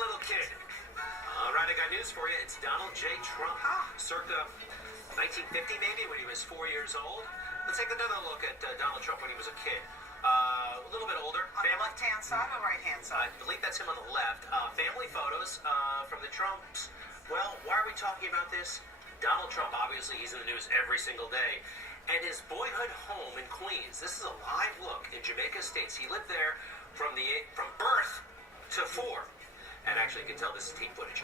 little kid. All right, I got news for you. It's Donald J. Trump, circa 1950 maybe, when he was 4 years old. Let's take another look at Donald Trump when he was a kid. A little bit older. On the left-hand side or right-hand side? I believe that's him on the left. Family photos from the Trumps. Well, why are we talking about this? Donald Trump, obviously, he's in the news every single day. And his boyhood home in Queens. This is a live look in Jamaica Estates. He lived there from birth to 4. And actually, you can tell this is team footage.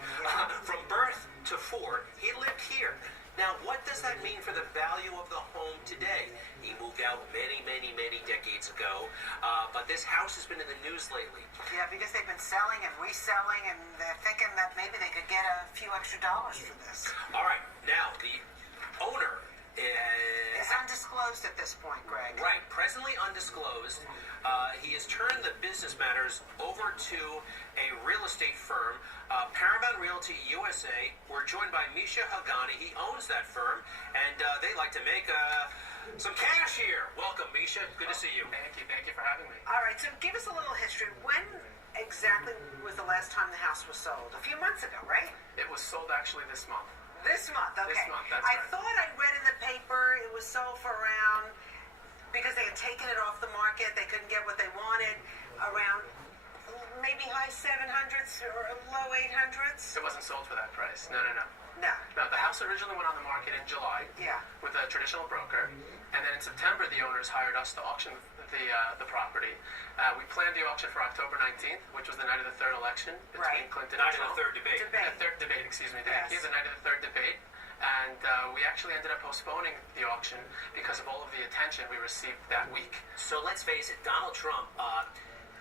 From birth to 4, he lived here. Now, what does that mean for the value of the home today? He moved out many, many, many decades ago, but this house has been in the news lately. Yeah, because they've been selling and reselling, and they're thinking that maybe they could get a few extra dollars for this. All right, now, the owner is undisclosed at this point, Greg. Right, presently undisclosed. He has turned the business matters over to a real estate firm, Paramount Realty USA. We're joined by Misha Hagani. He owns that firm, and they like to make some cash here. Welcome, Misha. Good to see you. Thank you for having me. All right, so give us a little history. When exactly was the last time the house was sold? A few months ago, right? It was sold actually this month. This month, okay. This month, that's I right. thought I read in the paper it was sold for around, because they had taken it off the market, they couldn't get what they wanted, around maybe high 700s or low 800s. It wasn't sold for that price. No. No. No, the house originally went on the market in July Yeah. with a traditional broker, and then in September the owners hired us to auction the property. We planned the auction for October 19th, which was the night of the third election between Right. Clinton Night and of Trump. the third debate. Debate. The third debate, excuse me. Yes. The night of the third debate. And we actually ended up postponing the auction because of all of the attention we received that week. So let's face it, Donald Trump,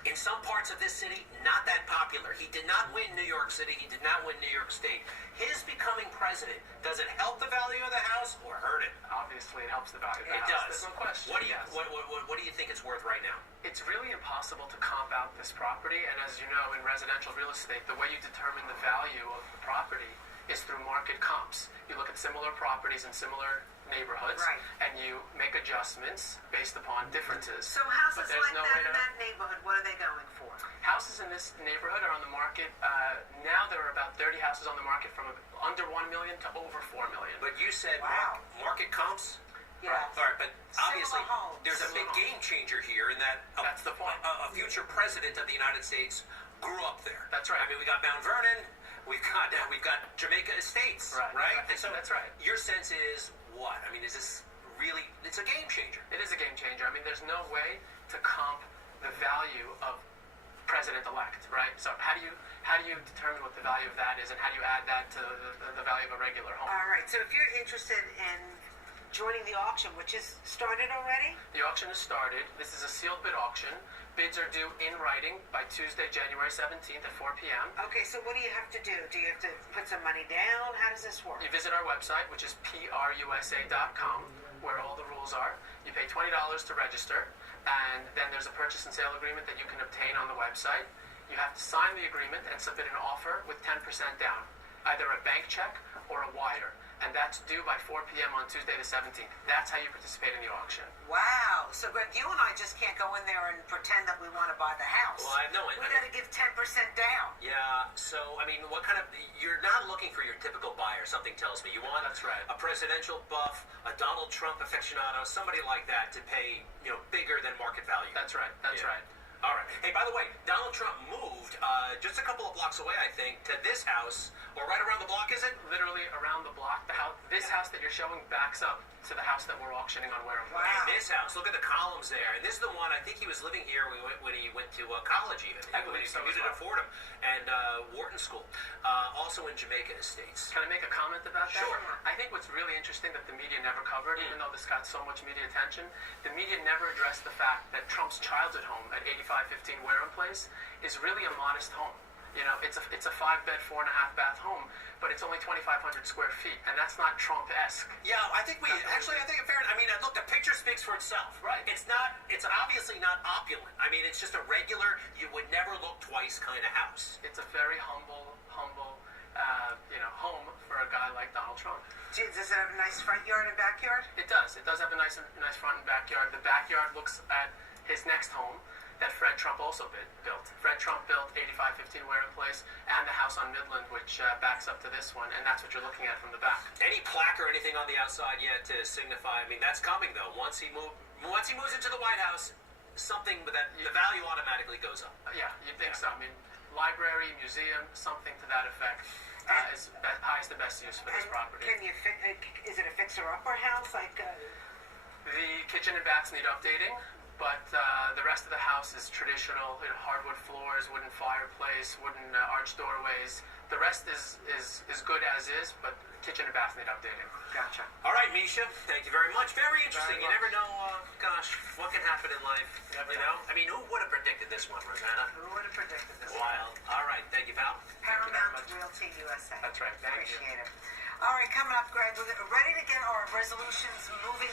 in some parts of this city, not that popular. He did not win New York City. He did not win New York State. His becoming president, does it help the value of the house or hurt it? Obviously, it helps the value of the It house. does. There's no question. What do you Yes. what do you think it's worth right now? It's really impossible to comp out this property, and as you know, in residential real estate, the way you determine the value of the property is through market comps. You look at similar properties in similar neighborhoods, Right. and you make adjustments based upon differences. So houses But there's like no that way in to- that neighborhood, what are they going for? Houses in this neighborhood are on the market, now there are about 30 houses on the market from under 1 million to over 4 million. But you said Wow. market comps? Yeah. All right, but obviously homes. there's a big Similar game changer here in that That's the point. a future president of the United States grew up there. That's right. I mean, we got Mount Vernon, we've got Jamaica Estates, Right. And so That's right. your sense is what? I mean, is this really? It's a game changer. It is a game changer. I mean, there's no way to comp the value of president-elect, right? So how do you determine what the value of that is, and how do you add that to the value of a regular home? All right, so if you're interested in joining the auction, which is started already? The auction has started. This is a sealed bid auction. Bids are due in writing by Tuesday, January 17th at 4 p.m. Okay, so what do you have to do? Do you have to put some money down? How does this work? You visit our website, which is prusa.com, where all the rules are. You pay $20 to register, and then there's a purchase and sale agreement that you can obtain on the website. You have to sign the agreement and submit an offer with 10% down, either a bank check or a wire. And that's due by 4 p.m. on Tuesday the 17th. That's how you participate in the auction. Wow. So, Greg, you and I just can't go in there and pretend that we want to buy the house. Well, I know it. We got to give 10% down. Yeah, so, I mean, what kind of, you're not looking for your typical buyer, something tells me. You want That's right. a presidential buff, a Donald Trump aficionado, somebody like that to pay, bigger than market value. That's right. That's Yeah. right. All right. Hey, by the way, Donald Trump moved just a couple of blocks away, I think, to this house, or right around the block, is it? Literally around the block. This house that you're showing backs up to the house that we're auctioning on Wareham Place. Wow. And this house, look at the columns there. And this is the one, I think he was living here when he went to college even. I when believe he so as commuted well. at Fordham and Wharton School. Also in Jamaica Estates. Can I make a comment about that? Sure. I think what's really interesting that the media never covered, even though this got so much media attention, the media never addressed the fact that Trump's childhood home at 8515 Wareham Place is really a modest home. It's a 5-bed, 4.5-bath home, but it's only 2,500 square feet, and that's not Trump-esque. Yeah, I think fair. I mean, look, the picture speaks for itself. Right. It's obviously not opulent. I mean, it's just a regular, you would never look twice kind of house. It's a very humble, home for a guy like Donald Trump. Does it have a nice front yard and backyard? It does. It does have a nice front and backyard. The backyard looks at his next home that Fred Trump also built. Fred Trump built 8515 Wareham Place. fireplace, and the house on Midland, which backs up to this one, and that's what you're looking at from the back. Any plaque or anything on the outside yet to signify? I mean, that's coming though. Once he moves into the White House, something that the value automatically goes up. Yeah, you'd think so. I mean, library, museum, something to that effect is highest and best use for this property. Can you is it a fixer-upper house? Like, The kitchen and baths need updating, but the rest of the house is traditional. Hardwood floors, wooden fireplace, wooden arched doorways. The rest is good as is, but kitchen and bath need updating. gotcha. All right, Misha, thank you very much. Very interesting. Very You never know, gosh, what can happen in life. Never You know. know? I mean, who would have predicted this one, Rosanna? Who would have predicted this? Wild. All right, thank you, pal. Paramount much. Realty USA. That's right. Thank you. Appreciate it. All right, coming up, Greg, we're ready to get our resolutions moving